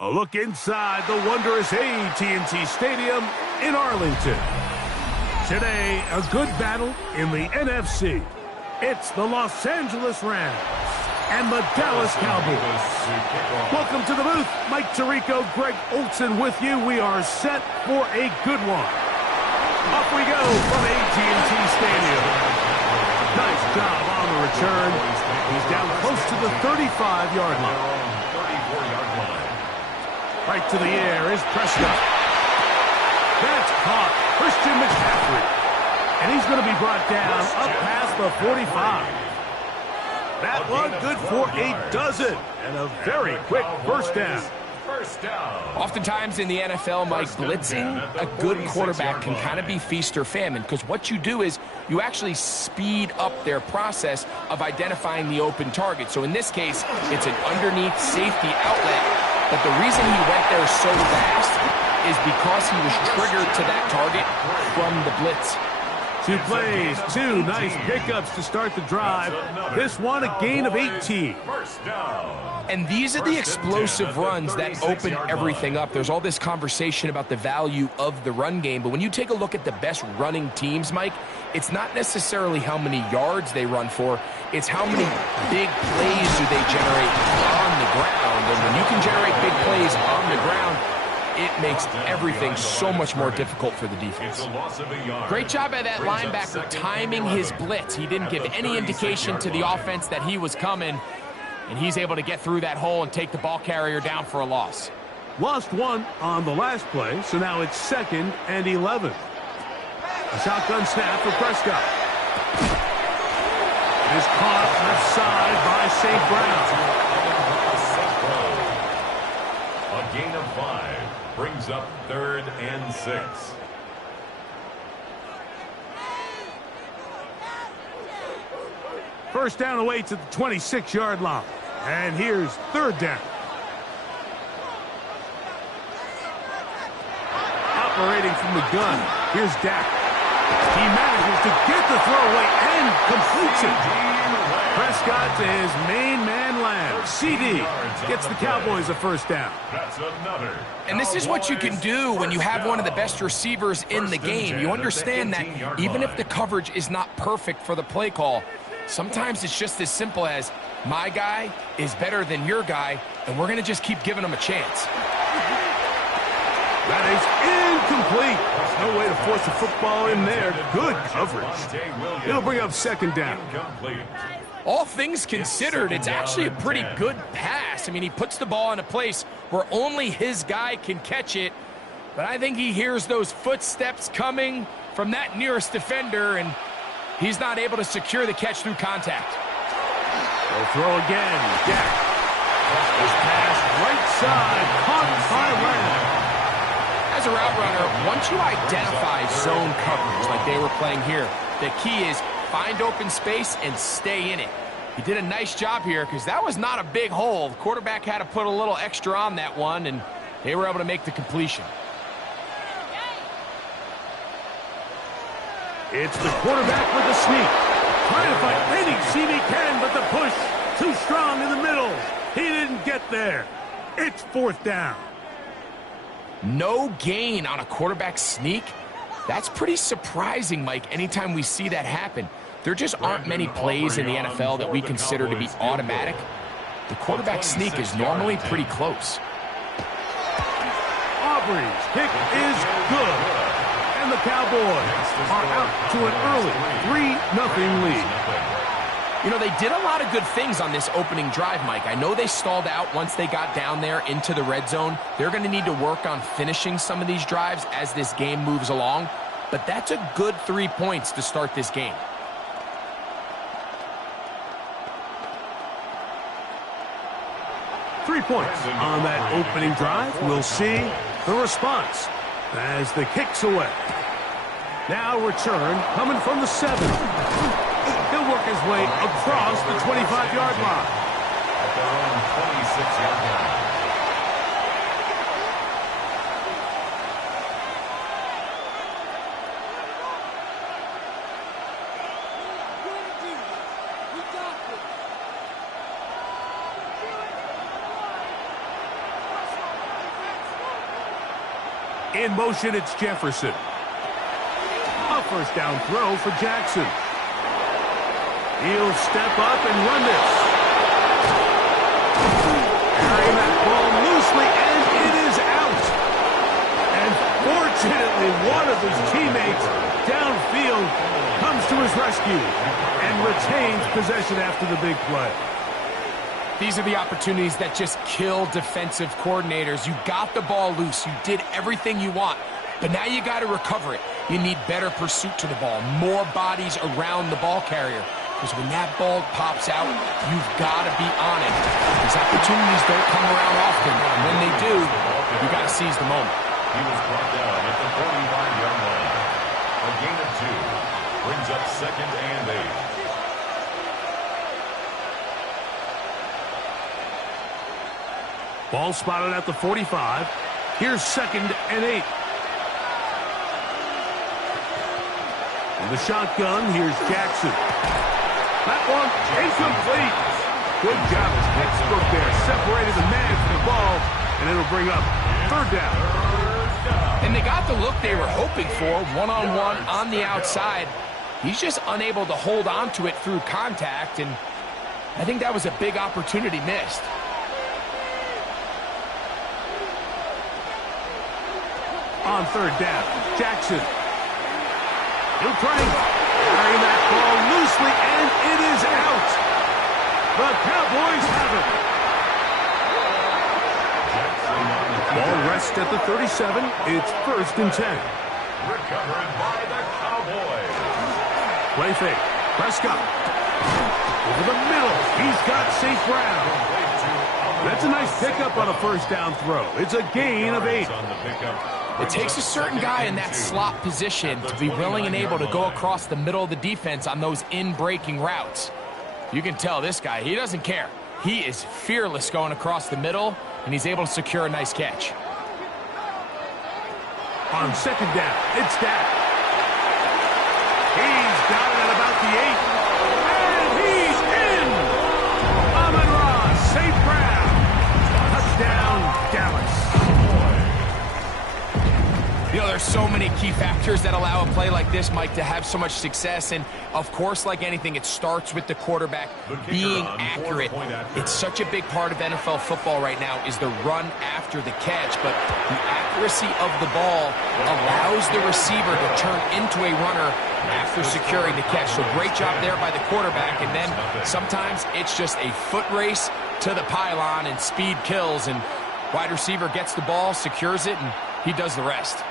A look inside the wondrous AT&T Stadium in Arlington. Today, a good battle in the NFC. It's the Los Angeles Rams and the Dallas Cowboys. Welcome to the booth. Mike Tirico, Greg Olsen with you. We are set for a good one. Off we go from AT&T Stadium. Nice job on the return. He's down close to the 35-yard line. Right to the air is Prescott. That's caught. Christian McCaffrey. And he's going to be brought down up past the 45. That one good for a dozen. And a very quick first down. First down. Oftentimes in the NFL, Mike, blitzing a good quarterback can kind of be feast or famine, because what you do is you actually speed up their process of identifying the open target. So in this case, it's an underneath safety outlet, but the reason he went there so fast is because he was triggered to that target from the blitz. 2 plays, 2 nice pickups to start the drive. This one a gain of 18. First down. And these are the explosive runs that open everything up. There's all this conversation about the value of the run game, but when you take a look at the best running teams, Mike, it's not necessarily how many yards they run for, it's how many big plays do they generate on the ground. And when you can generate big plays on the ground, it makes everything so much more difficult for the defense. Great job by that linebacker timing his blitz. He didn't give any indication to the offense that he was coming, and he's able to get through that hole and take the ball carrier down for a loss. Lost 1 on the last play, so now it's 2nd and 11. A shotgun snap for Prescott. It is caught left side by St. Brown. A gain of 5 brings up 3rd and 6. First down away to the 26-yard line. And here's 3rd down. Operating from the gun, here's Dak. He manages to get the throw away and completes it. Prescott to his main man Lamb. CD gets the Cowboys a first down. That's another. And this is what you can do when you have one of the best receivers in the game. You understand that even if the coverage is not perfect for the play call, sometimes it's just as simple as my guy is better than your guy, and we're going to just keep giving him a chance. That is incomplete. There's no way to force a football in there. Good coverage. It'll bring up 2nd down. All things considered, it's actually a pretty good pass. I mean, he puts the ball in a place where only his guy can catch it, but I think he hears those footsteps coming from that nearest defender, and he's not able to secure the catch through contact. They'll throw again. Dak. This pass right side, caught by Lamb. As a route runner, once you identify zone coverage like they were playing here, the key is find open space and stay in it. He did a nice job here because that was not a big hole. The quarterback had to put a little extra on that one, and they were able to make the completion. It's the quarterback with the sneak. Trying to find any seam he can, but the push too strong in the middle. He didn't get there. It's 4th down. No gain on a quarterback sneak? That's pretty surprising, Mike, anytime we see that happen. There just aren't many plays in the NFL that we consider to be automatic. The quarterback sneak is normally pretty close. Aubrey's kick is good. And the Cowboys are out to an early 3-0 lead. You know, they did a lot of good things on this opening drive, Mike. I know they stalled out once they got down there into the red zone. They're going to need to work on finishing some of these drives as this game moves along. But that's a good 3 points to start this game. Three points on that opening drive. We'll see the response as the kick's away. Now return coming from the 7. He'll work his way across the 25-yard line. At their own 26-yard line. In motion, it's Jefferson. A first down throw for Jackson. He'll step up and run this. Carrying that ball loosely, and it is out. And fortunately, one of his teammates downfield comes to his rescue and retains possession after the big play. These are the opportunities that just kill defensive coordinators. You got the ball loose. You did everything you want. But now you got to recover it. You need better pursuit to the ball, more bodies around the ball carrier. Because when that ball pops out, you've got to be on it. These opportunities don't come around often. And when they do, you got to seize the moment. He was brought down at the 45-yard line. A gain of 2 brings up 2nd and 8. Ball spotted at the 45. Here's 2nd and 8. In the shotgun, here's Jackson. That one incomplete. Good job as textbook there. Separated the man from the ball, and it'll bring up 3rd down. And they got the look they were hoping for, one-on-one on the outside. He's just unable to hold on to it through contact, and I think that was a big opportunity missed. On 3rd down, Jackson. He'll try and carry that ball loosely, and it is out. The Cowboys have it. Ball rests at the 37. It's 1st and 10. Recovered by the Cowboys. Play fake. Prescott. Over the middle. He's got St. Brown. That's a nice pickup on a 1st down throw. It's a gain of 8. It takes a certain guy in that slot position to be willing and able to go across the middle of the defense on those in-breaking routes. You can tell this guy, he doesn't care. He is fearless going across the middle, and he's able to secure a nice catch. On 2nd down, it's Dak. He's got it at about the 8. And he's in! Amon-Ra St. Brown. Touchdown, Dallas. You know, there's so many key factors that allow a play like this, Mike, to have so much success. And, of course, like anything, it starts with the quarterback being accurate. It's such a big part of NFL football right now is the run after the catch. But the accuracy of the ball allows the receiver to turn into a runner after securing the catch. So great job there by the quarterback. And then sometimes it's just a foot race to the pylon and speed kills. And wide receiver gets the ball, secures it, and he does the rest.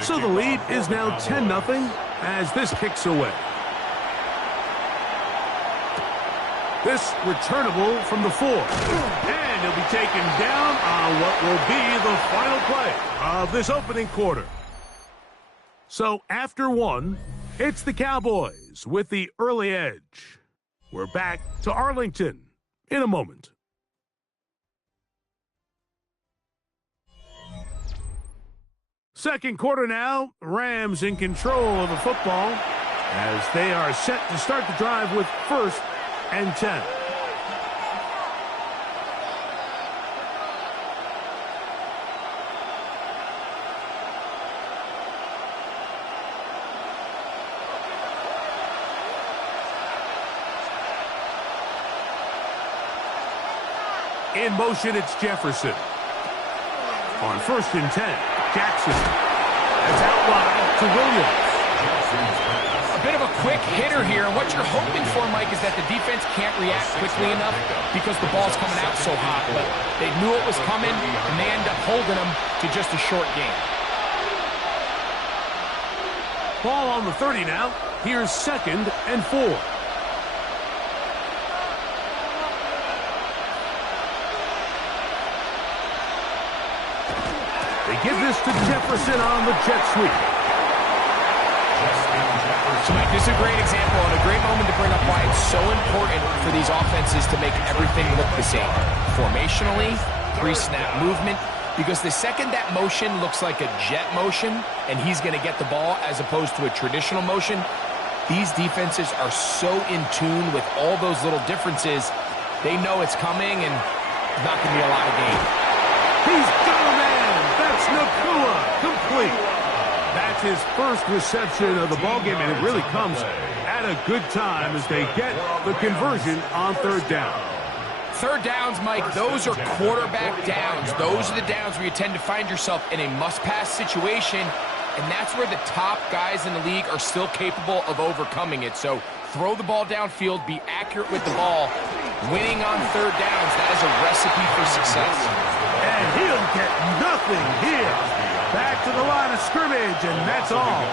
So the lead is now 10-0 as this kicks away. This returnable from the 4. And he'll be taken down on what will be the final play of this opening quarter. So after 1, it's the Cowboys with the early edge. We're back to Arlington in a moment. Second quarter now, Rams in control of the football as they are set to start the drive with 1st and 10. In motion, it's Jefferson. On 1st and 10. Jackson. That's out wide to Williams. A bit of a quick hitter here, and what you're hoping for, Mike, is that the defense can't react quickly enough because the ball's coming out so hot. But they knew it was coming, and they end up holding them to just a short gain. Ball on the 30 now. Here's 2nd and 4. Give this to Jefferson on the jet sweep. So, Mike, this is a great example and a great moment to bring up why it's so important for these offenses to make everything look the same. Formationally, pre-snap movement, because the second that motion looks like a jet motion and he's going to get the ball as opposed to a traditional motion, these defenses are so in tune with all those little differences. They know it's coming and there's not going to be a lot of gain. He's got a man. That's Nacua, complete. That's his first reception of the ballgame, and it really comes at a good time as they get the conversion on 3rd down. 3rd downs, Mike, those are quarterback downs. Those are the downs where you tend to find yourself in a must-pass situation, and that's where the top guys in the league are still capable of overcoming it. So throw the ball downfield, be accurate with the ball. Winning on 3rd downs, that is a recipe for success. And he'll get nothing here. Back to the line of scrimmage, and that's all.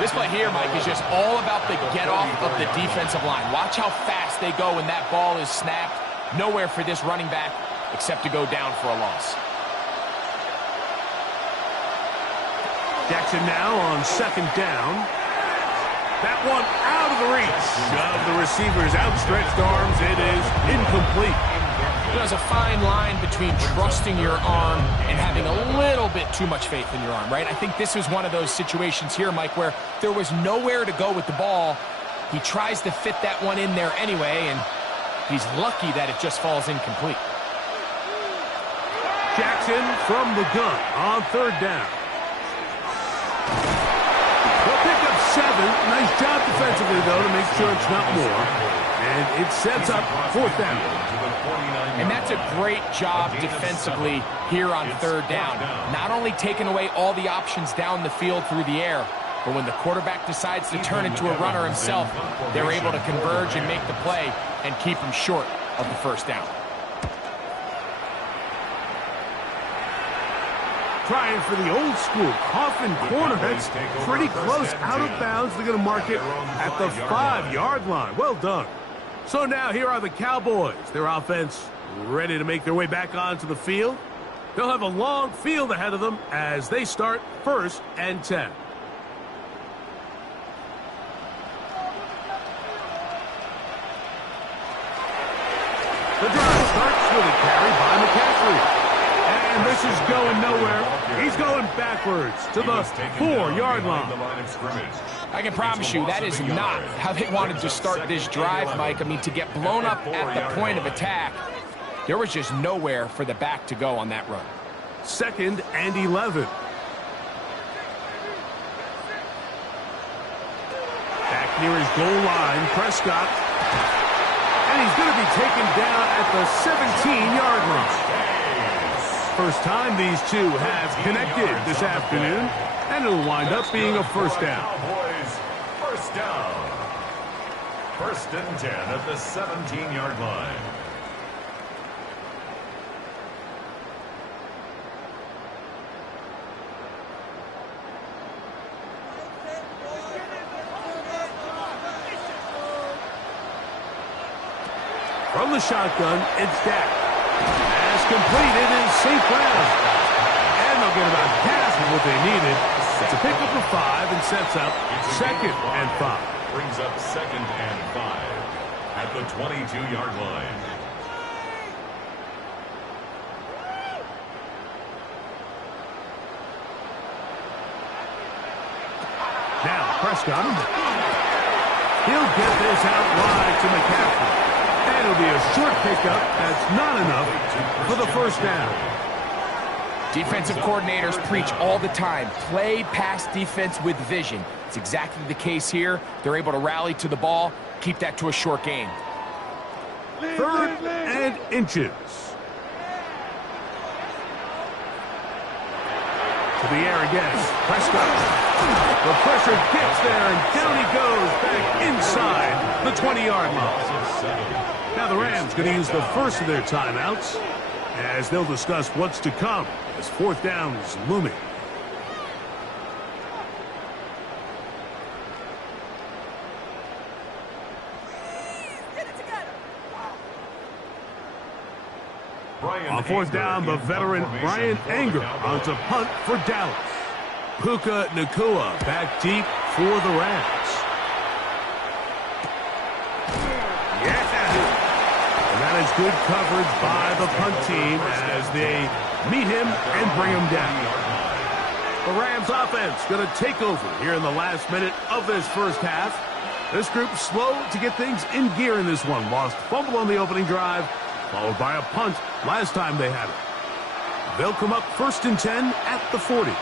This play here, Mike, is just all about the get-off of the defensive line. Watch how fast they go when that ball is snapped. Nowhere for this running back except to go down for a loss. Jackson now on second down. That one out of the reach of the receiver's outstretched arms. It is incomplete. There's a fine line between trusting your arm and having a little bit too much faith in your arm, right? I think this is one of those situations here, Mike, where there was nowhere to go with the ball. He tries to fit that one in there anyway, and he's lucky that it just falls incomplete. Jackson from the gun on third down. They'll pick up 7. Nice job defensively, though, to make sure it's not more. And it sets up fourth down. And that's a great job defensively here on third down. Not only taking away all the options down the field through the air, but when the quarterback decides to turn into a runner himself, they're able to converge and make the play and keep him short of the first down. Trying for the old school coffin corner. That's pretty close out of bounds. They're going to mark it at the 5-yard line. Well done. So now here are the Cowboys. Their offense ready to make their way back onto the field. They'll have a long field ahead of them as they start 1st and 10. The drive starts with a carry by McCaffrey. And this is going nowhere. He's going backwards to the 4-yard line. I can promise you that is not how they wanted to start this drive, Mike. I mean, to get blown up at the point of attack, there was just nowhere for the back to go on that run. 2nd and 11. Back near his goal line, Prescott. And he's going to be taken down at the 17-yard line. First time these two have connected this afternoon, and it'll wind up being a first down. Cowboys, first down. 1st and 10 at the 17-yard line. From the shotgun, it's Dak. Pass completed is St. Brown. And they'll get about half of what they needed. It's a pickup of 5 and sets up 2nd and 5. Brings up 2nd and 5 at the 22-yard line. Now Prescott. He'll get this out wide to McCaffrey. And it'll be a short pickup. That's not enough for the first down. Defensive coordinators preach all the time, play pass defense with vision. It's exactly the case here. They're able to rally to the ball, keep that to a short gain. 3rd and inches. To the air again. Prescott. The pressure gets there, and down he goes back inside the 20-yard line. Now the Rams going to use the first of their timeouts as they'll discuss what's to come as fourth down is looming. On fourth down, the veteran Brian Anger on to punt for Dallas. Puka Nacua back deep for the Rams. Yeah! And that is good coverage by the punt team as they meet him and bring him down. The Rams offense going to take over here in the last minute of this first half. This group slow to get things in gear in this one. Lost fumble on the opening drive, followed by a punt last time they had it. They'll come up 1st and 10 at the 40.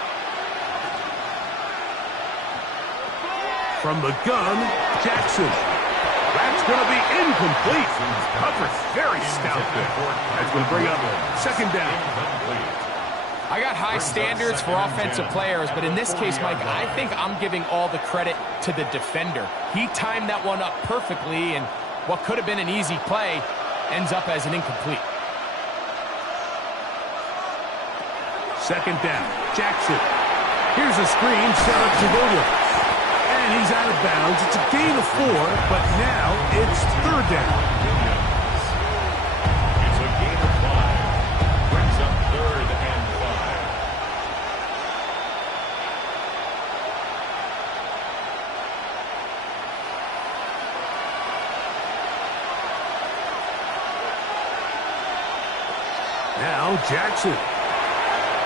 From the gun, Jackson. That's going to be incomplete. Coverage very stout there. That's going to bring up 2nd down. I got high standards for offensive players, but in this case, Mike, I think I'm giving all the credit to the defender. He timed that one up perfectly, and what could have been an easy play ends up as an incomplete. Second down. Jackson. Here's a screen set up to Williams. And he's out of bounds. It's a gain of 4, but now it's third down. It's a gain of 5. Brings up third and 5. Now Jackson.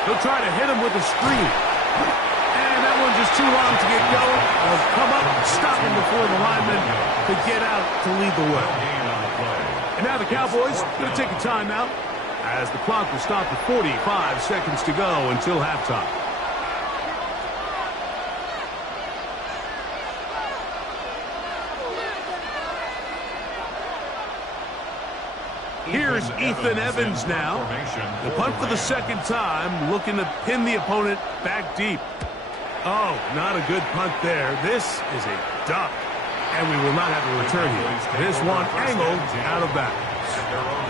He'll try to hit him with a screen. And that one just too long to get going. They'll come up and stop him before the lineman to get out to lead the way. And now the Cowboys going to take a timeout as the clock will stop at 45 seconds to go until halftime. Here's Ethan Evans now. The punt for the second time, looking to pin the opponent back deep. Oh, not a good punt there. This is a duck, and we will not have a return here. This one angled out of bounds.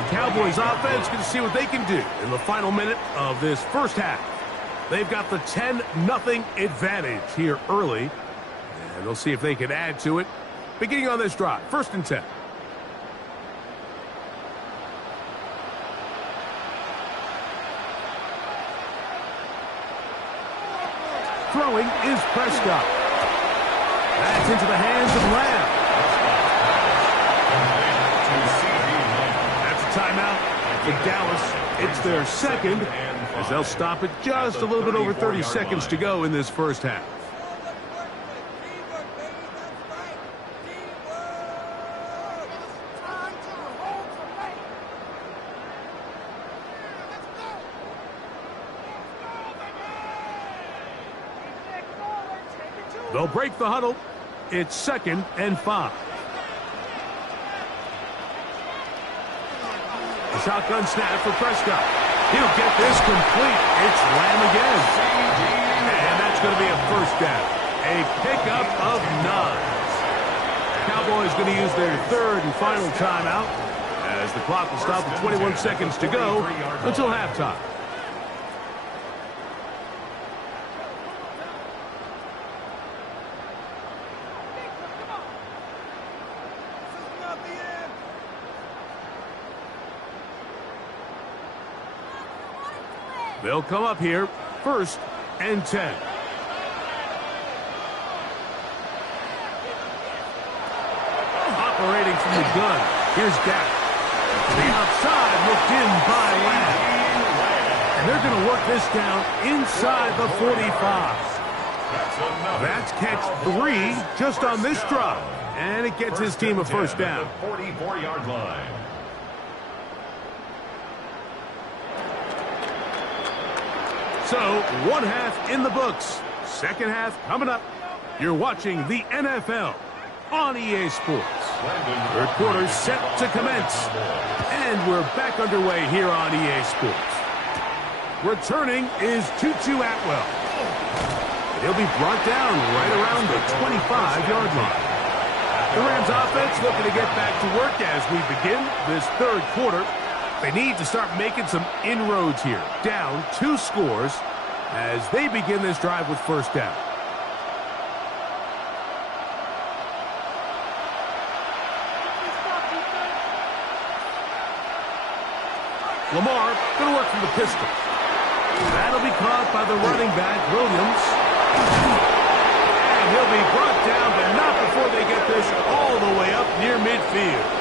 The Cowboys offense can see what they can do in the final minute of this first half. They've got the 10-0 advantage here early, and they'll see if they can add to it. Beginning on this drive, 1st and 10. Throwing is Prescott. That's into the hands of Lamb. That's a timeout for Dallas. It's their second, as they'll stop it just a little bit over 30 seconds to go in this first half. They'll break the huddle. It's 2nd and 5. A shotgun snap for Prescott. He'll get this complete. It's Lamb again. And that's going to be a first down. A pickup of 9. Cowboys going to use their third and final timeout as the clock will stop at 21 seconds to go until halftime. They'll come up here, 1st and 10. Operating from the gun, here's Dak. To the outside, looked in by Lamb. And they're going to work this down inside the 45. That's catch 3 just on this drive. And it gets his team a first down. 44-yard line. So, one half in the books. Second half coming up. You're watching the NFL on EA Sports. Third quarter set to commence. And we're back underway here on EA Sports. Returning is Tutu Atwell. He'll be brought down right around the 25-yard line. The Rams offense looking to get back to work as we begin this third quarter. They need to start making some inroads here. Down 2 scores as they begin this drive with first down. Lamar going to work from the pistol. That'll be caught by the running back, Williams. And he'll be brought down, but not before they get this all the way up near midfield.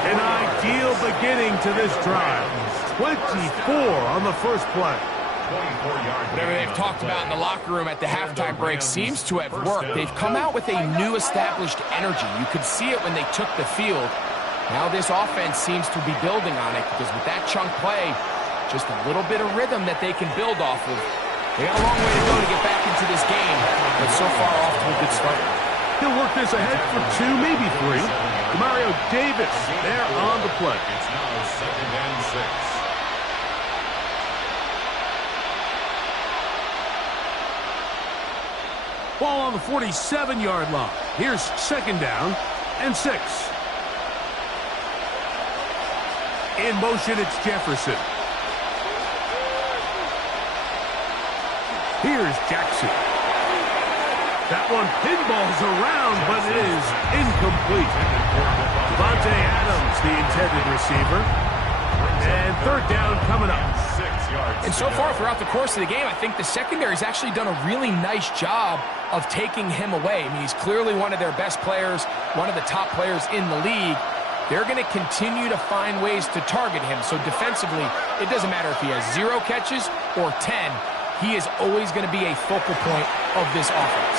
An ideal beginning to this drive. 24 on the first play. Whatever they've talked about in the locker room at the halftime break seems to have worked. They've come out with a new established energy. You could see it when they took the field. Now this offense seems to be building on it because with that chunk play, just a little bit of rhythm that they can build off of. They got a long way to go to get back into this game, but so far off to a good start. He'll work this ahead for 2, maybe 3. Mario Davis there on the play. It's now 2nd and 6. Ball on the 47-yard line. Here's 2nd down and 6. In motion, it's Jefferson. Here's Jackson. That one pinballs around, but it is incomplete. Davante Adams, the intended receiver. And third down coming up. And so far throughout the course of the game, I think the secondary's actually done a really nice job of taking him away. I mean, he's clearly one of their best players, one of the top players in the league. They're going to continue to find ways to target him. So defensively, it doesn't matter if he has 0 catches or 10. He is always going to be a focal point of this offense.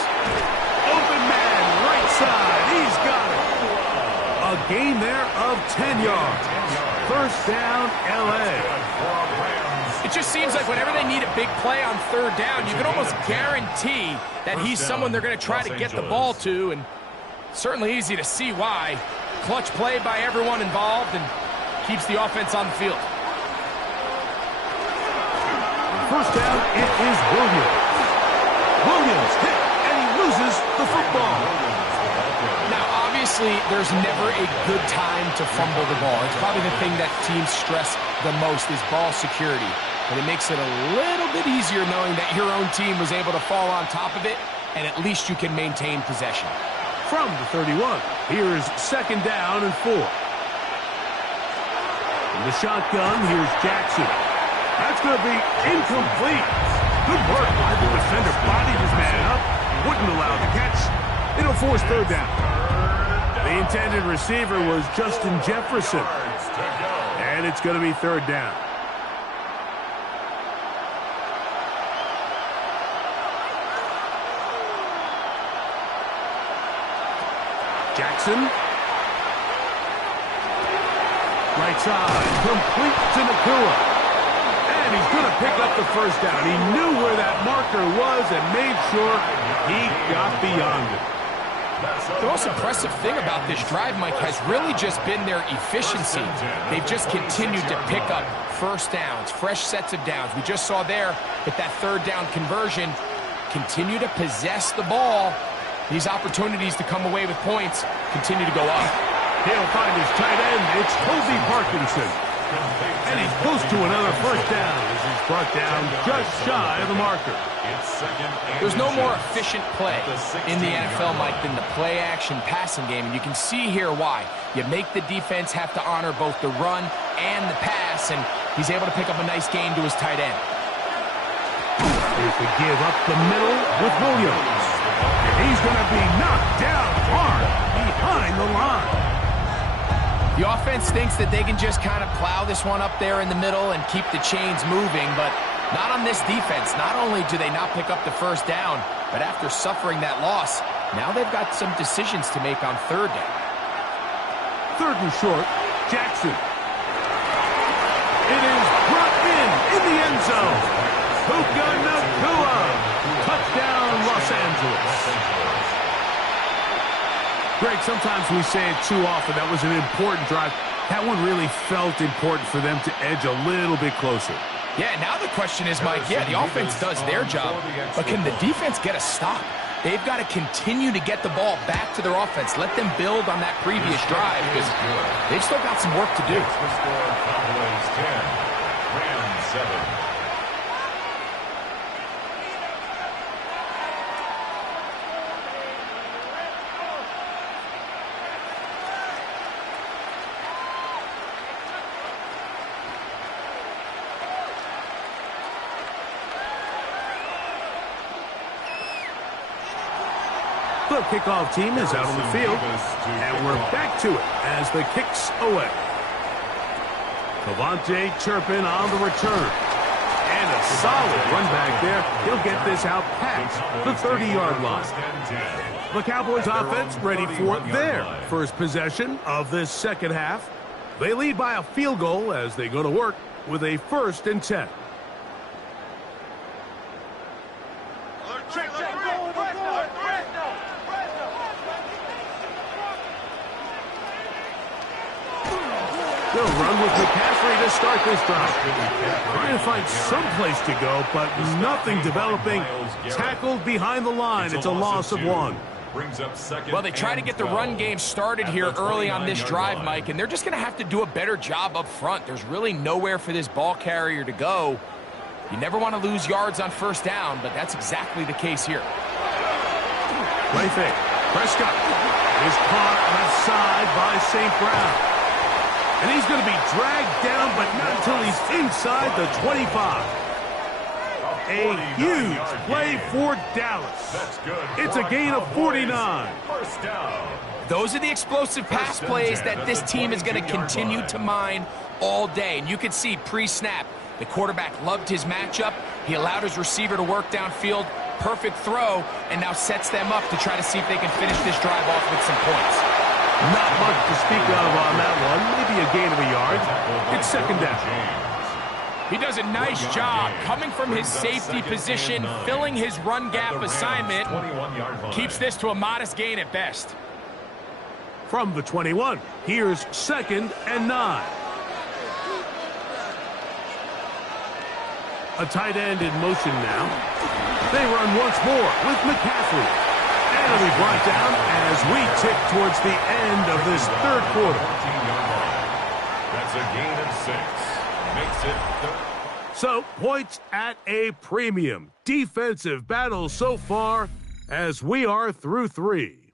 Open man, right side. He's got it. A gain there of 10 yards. First down, L.A. It just seems like whenever they need a big play on third down, you can almost guarantee that he's someone they're going to try to get the ball to, and certainly easy to see why. Clutch play by everyone involved and keeps the offense on the field. First down, it is Williams. Williams hit, and he loses the football. Now, obviously, there's never a good time to fumble the ball. It's probably the thing that teams stress the most is ball security. But it makes it a little bit easier knowing that your own team was able to fall on top of it, and at least you can maintain possession. From the 31, here's second down and 4. In the shotgun, here's Jackson. That's going to be incomplete. Good work. The defender bodied his man up, wouldn't allow the catch. It'll force third down. The intended receiver was Justin Jefferson. And it's going to be third down. Jackson. Right side, complete to Nacua. And he's going to pick up the first down. He knew where that marker was and made sure he got beyond it. The most impressive thing about this drive, Mike, has really just been their efficiency. They've just continued to pick up first downs, fresh sets of downs. We just saw there with that third down conversion, continue to possess the ball. These opportunities to come away with points continue to go up. He'll find his tight end. It's Colby Parkinson. And he's close to another first down as he's brought down just shy of the marker. There's no more efficient play in the NFL, Mike, than the play-action passing game. And you can see here why. You make the defense have to honor both the run and the pass, and he's able to pick up a nice gain to his tight end. Here's the give up the middle with Williams. And he's going to be knocked down hard behind the line. The offense thinks that they can just kind of plow this one up there in the middle and keep the chains moving, but not on this defense. Not only do they not pick up the first down, but after suffering that loss, now they've got some decisions to make on third down. Third and short, Jackson. It is brought in the end zone. Puka Nacua. Touchdown, Los Angeles. Greg, sometimes we say it too often. That was an important drive. That one really felt important for them to edge a little bit closer. Yeah, now the question is, Mike, yeah, the offense does their job, but can the defense get a stop? They've got to continue to get the ball back to their offense. Let them build on that previous drive because they've still got some work to do. Cowboys 10, Rams 7. The kickoff team is out on the field, and we're back to it as the kick's away. Devontae Turpin on the return. And a solid run back there. He'll get this out past the 30-yard line. The Cowboys offense ready for their first possession of this second half. They lead by a field goal as they go to work with a 1st and 10. They'll run with McCaffrey to start this drive. Trying to find some place to go, but nothing developing. Tackled behind the line. It's a loss of 1. Well, they try to get the run game started here early on this drive, Mike, and they're just going to have to do a better job up front. There's really nowhere for this ball carrier to go. You never want to lose yards on first down, but that's exactly the case here. Play fake. Prescott is caught left side by St. Brown. And he's going to be dragged down, but not until he's inside the 25. A huge play for Dallas. It's a gain of 49. First down. Those are the explosive pass plays that this team is going to continue to mine all day. And you can see pre-snap, the quarterback loved his matchup. He allowed his receiver to work downfield. Perfect throw, and now sets them up to try to see if they can finish this drive off with some points. Not much to speak of on that one. Maybe a gain of a yard. It's second down. He does a nice job coming from his safety position, filling his run gap assignment. Keeps this to a modest gain at best. From the 21, here's 2nd and 9. A tight end in motion now. They run once more with McCaffrey. And it'll be brought down as we tick towards the end of this third quarter. That's a gain of 6. Makes it So, points at a premium. Defensive battle so far as we are through 3.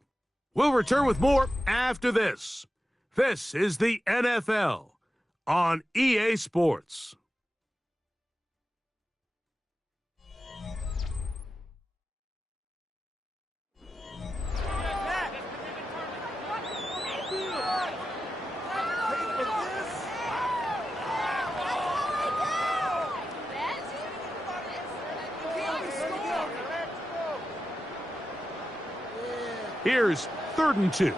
We'll return with more after this. This is the NFL on EA Sports. Here's 3rd and 2. On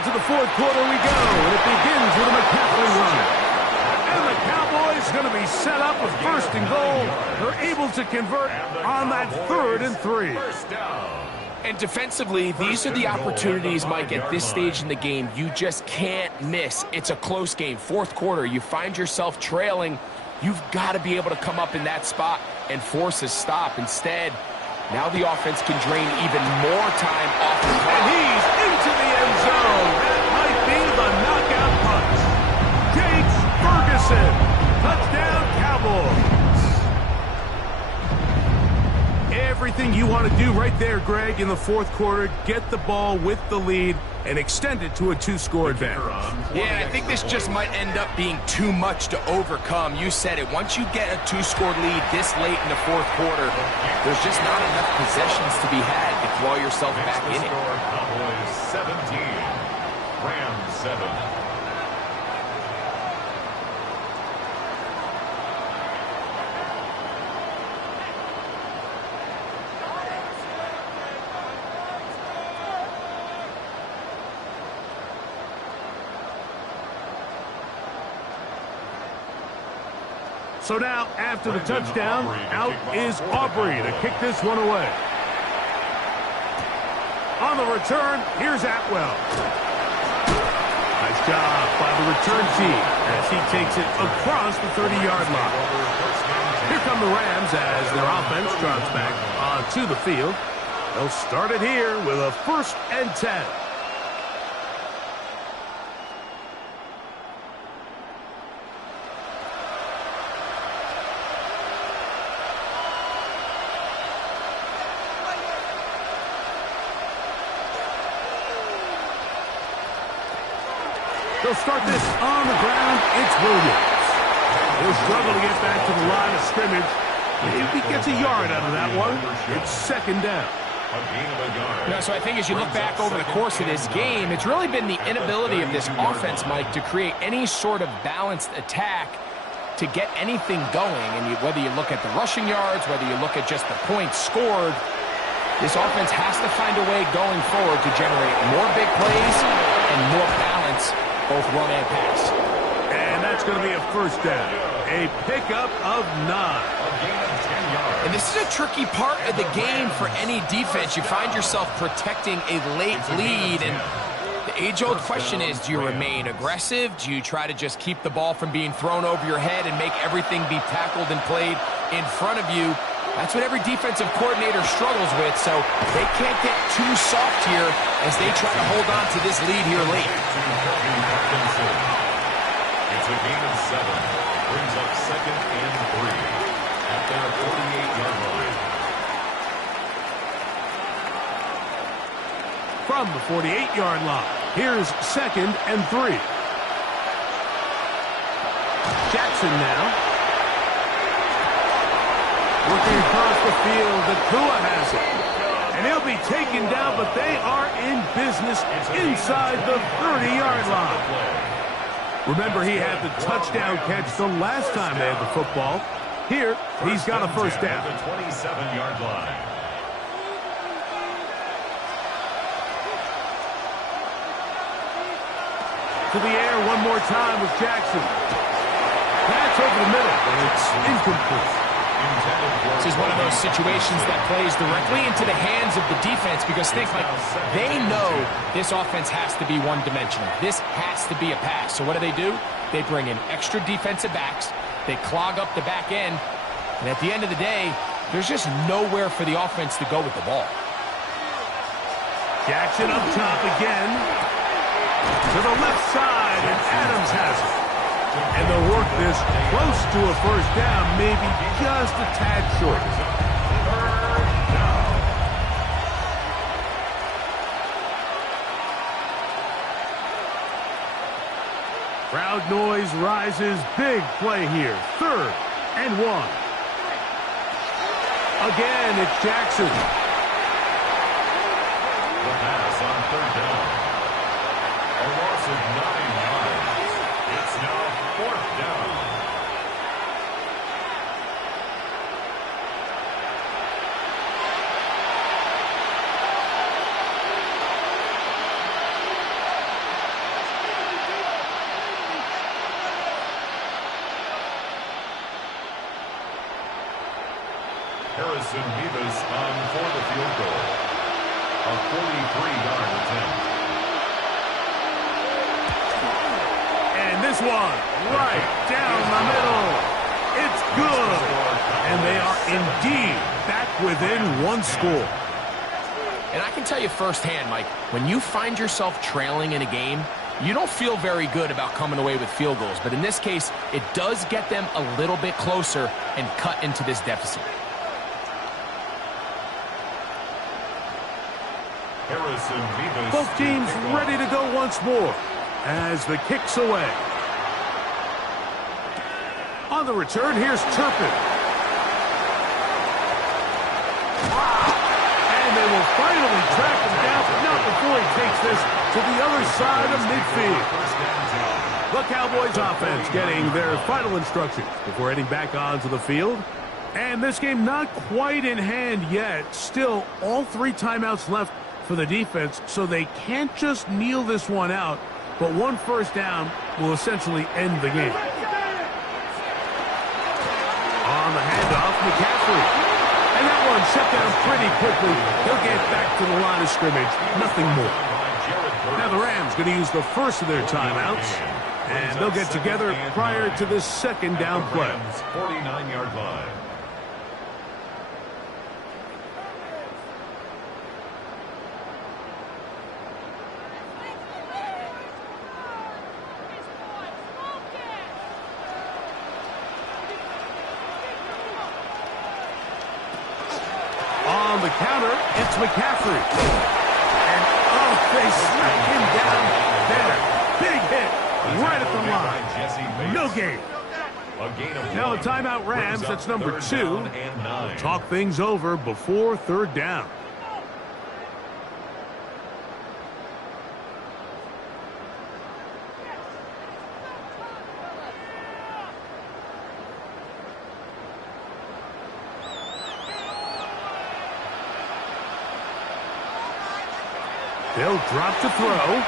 to the 4th quarter we go, and it begins with a McCaffrey run. And the Cowboys going to be set up with 1st and goal. They're able to convert on that 3rd and 3. first down. And defensively, these are the opportunities, Mike, at this stage in the game you just can't miss. It's a close game. 4th quarter, you find yourself trailing. You've got to be able to come up in that spot and force a stop. Instead, now the offense can drain even more time off the clock. And he's into the end zone. That might be the knockout punch. Jakes Ferguson. Touchdown, Cowboys. Everything you want to do right there, Greg, in the 4th quarter. Get the ball with the lead and extend it to a 2-score advantage. Yeah, I think this just might end up being too much to overcome. You said it. Once you get a 2-score lead this late in the 4th quarter, there's just not enough possessions to be had to claw yourself back in it. Cowboys 17, Rams 7. So now, after the touchdown, out is Aubrey to kick this one away. On the return, here's Atwell. Nice job by the return team as he takes it across the 30-yard line. Here come the Rams as their offense trots back onto the field. They'll start it here with a 1st and 10. They'll start this on the ground. It's Williams. He'll struggle to get back to the line of scrimmage. If he gets a yard out of that one, it's 2nd down. Yeah, so I think as you look back over the course of this game, it's really been the inability of this offense, Mike, to create any sort of balanced attack to get anything going. And whether you look at the rushing yards, whether you look at just the points scored, this offense has to find a way going forward to generate more big plays and more balance, both run and pass. And that's going to be a 1st down. A pickup of 9. And this is a tricky part of the game for any defense. You find yourself protecting a late lead, and the age-old question is, do you remain aggressive? Do you try to just keep the ball from being thrown over your head and make everything be tackled and played in front of you? That's what every defensive coordinator struggles with, so they can't get too soft here as they try to hold on to this lead here late. It's a gain of 7. Brings up 2nd and 3 at their 48-yard line. From the 48-yard line, here's 2nd and 3. Jackson now. Looking across the field, Nakua has it. And he'll be taken down, but they are in business inside the 30-yard line. Remember, he had the touchdown catch the last time they had the football. Here, he's got a first down. At the 27-yard line. To the air one more time with Jackson. That's over the middle, but it's incomplete. This is one of those situations that plays directly into the hands of the defense because think like they know this offense has to be one-dimensional. This has to be a pass. So what do? They bring in extra defensive backs. They clog up the back end. And at the end of the day, there's just nowhere for the offense to go with the ball. Jackson up top again. To the left side, and Adams has it. And they'll work this close to a first down, maybe just a tad short. Crowd noise rises. Big play here. 3rd and 1. Again, it's Jackson. The pass on 3rd down. A loss of 9 yards. It's now 4th down. Harrison Vivas on for the field goal. A 43-yard attempt. And this one, right down the middle. It's good. And they are indeed back within 1 score. And I can tell you firsthand, Mike, when you find yourself trailing in a game, you don't feel very good about coming away with field goals. But in this case, it does get them a little bit closer and cut into this deficit. Both teams ready to go once more as the kick's away. On the return, here's Turpin. And they will finally track him down, but not before he takes this to the other side of midfield. The Cowboys offense getting their final instructions before heading back onto the field. And this game not quite in hand yet. Still, all 3 timeouts left for the defense, so they can't just kneel this one out, but 1 first down will essentially end the game. On the handoff, McCaffrey. And that one shut down pretty quickly. They'll get back to the line of scrimmage, nothing more. Now the Rams going to use the first of their timeouts, and they'll get together prior to this 2nd down play. 49-yard line. On the counter, it's McCaffrey. And, they smack him down there. Big hit right at the line. No gain. Now a timeout Rams, that's number 2. Talk things over before 3rd down. They'll drop to throw.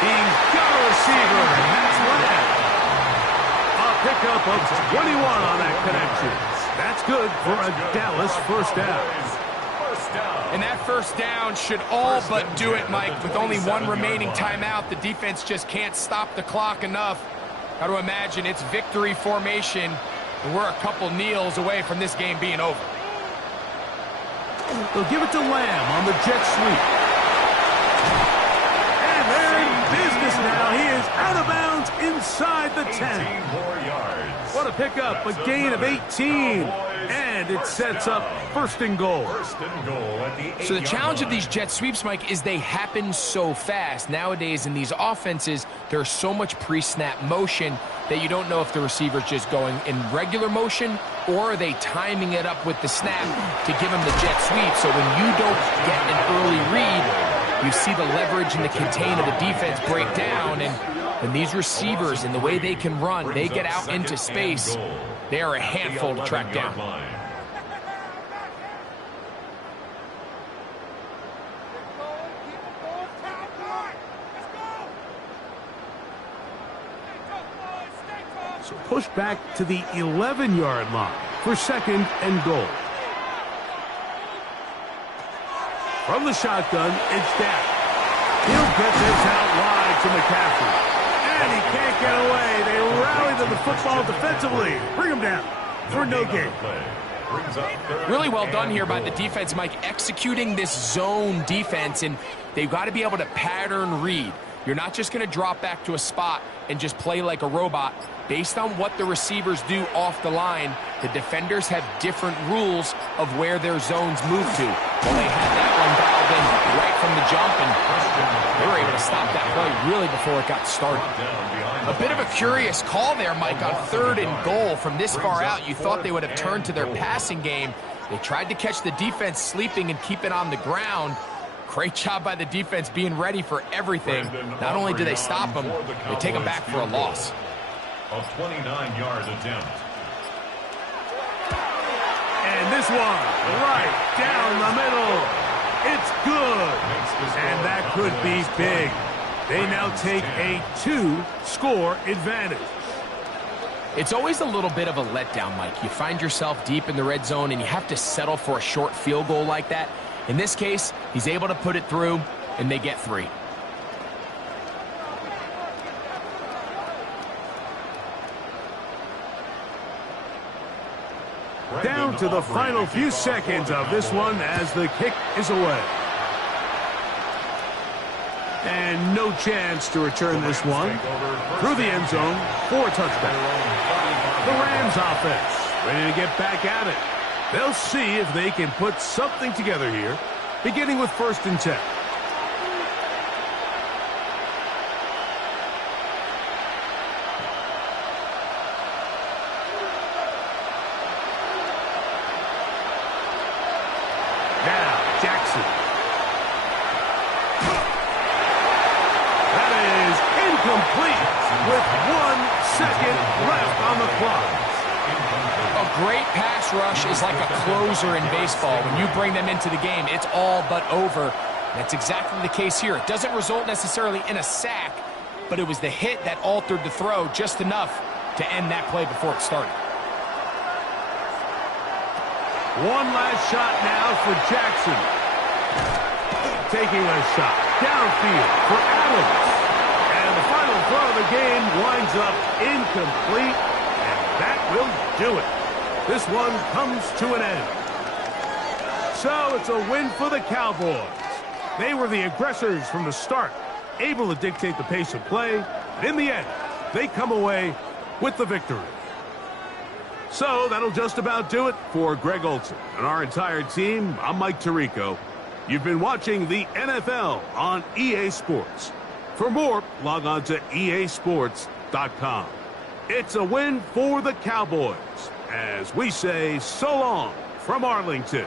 He's got a receiver, and that's Lamb. A pickup of 21 on that connection. That's good for a Dallas first down. And that first down should all but do it, Mike. With only 1 remaining timeout, the defense just can't stop the clock enough. Got to imagine it's victory formation And we're a couple kneels away from this game being over. They'll give it to Lamb on the jet sweep. And they're in business now. He is out of bounds inside the 10. 18 more yards. What a pickup, a gain of 18. And it sets up first and goal. First and goal at the 8-yard So the challenge of line. these jet sweeps, Mike, is they happen so fast. Nowadays in these offenses, there's so much pre-snap motion that you don't know if the receiver's just going in regular motion or are they timing it up with the snap to give them the jet sweep. So when you don't get an early read, you see the leverage and the contain of the defense break down. And these receivers and the way they can run, they get out into space. They are a handful to track down. So push back to the 11-yard line for second and goal. From the shotgun, it's Dak. He'll get this out wide to McCaffrey. And he can't get away. They rally to the football defensively. Bring him down for no gain. Really well done here by the defense, Mike, executing this zone defense, and they've got to be able to pattern read. You're not just going to drop back to a spot and just play like a robot. Based on what the receivers do off the line, the defenders have different rules of where their zones move to. Well, they had that one dialed in right from the jump, and they were able to stop that play really before it got started. A bit of a curious call there, Mike, on third and goal from this far out. You thought they would have turned to their passing game. They tried to catch the defense sleeping and keep it on the ground. Great job by the defense being ready for everything. Not only do they stop them, they take them back for a loss. A 29-yard attempt. And this one, right down the middle. It's good. And that could be big. They now take a 2-score advantage. It's always a little bit of a letdown, Mike. You find yourself deep in the red zone, and you have to settle for a short field goal like that. In this case, he's able to put it through, and they get 3. Down to the final few seconds of this one as the kick is away. And no chance to return this one through the end zone for a touchdown. The Rams offense ready to get back at it. They'll see if they can put something together here, beginning with first and 10. Now, Jackson. That is incomplete with 1 second left on the clock. A great pass rush is like a closer in baseball. When you bring them into the game, it's all but over. That's exactly the case here. It doesn't result necessarily in a sack, but it was the hit that altered the throw just enough to end that play before it started. One last shot now for Jackson. Taking a shot downfield for Adams. And the final throw of the game winds up incomplete, and that will do it. This one comes to an end. So it's a win for the Cowboys. They were the aggressors from the start, able to dictate the pace of play, and in the end, they come away with the victory. So that'll just about do it for Greg Olsen and our entire team. I'm Mike Tirico. You've been watching the NFL on EA Sports. For more, log on to easports.com. It's a win for the Cowboys, as we say so long from Arlington.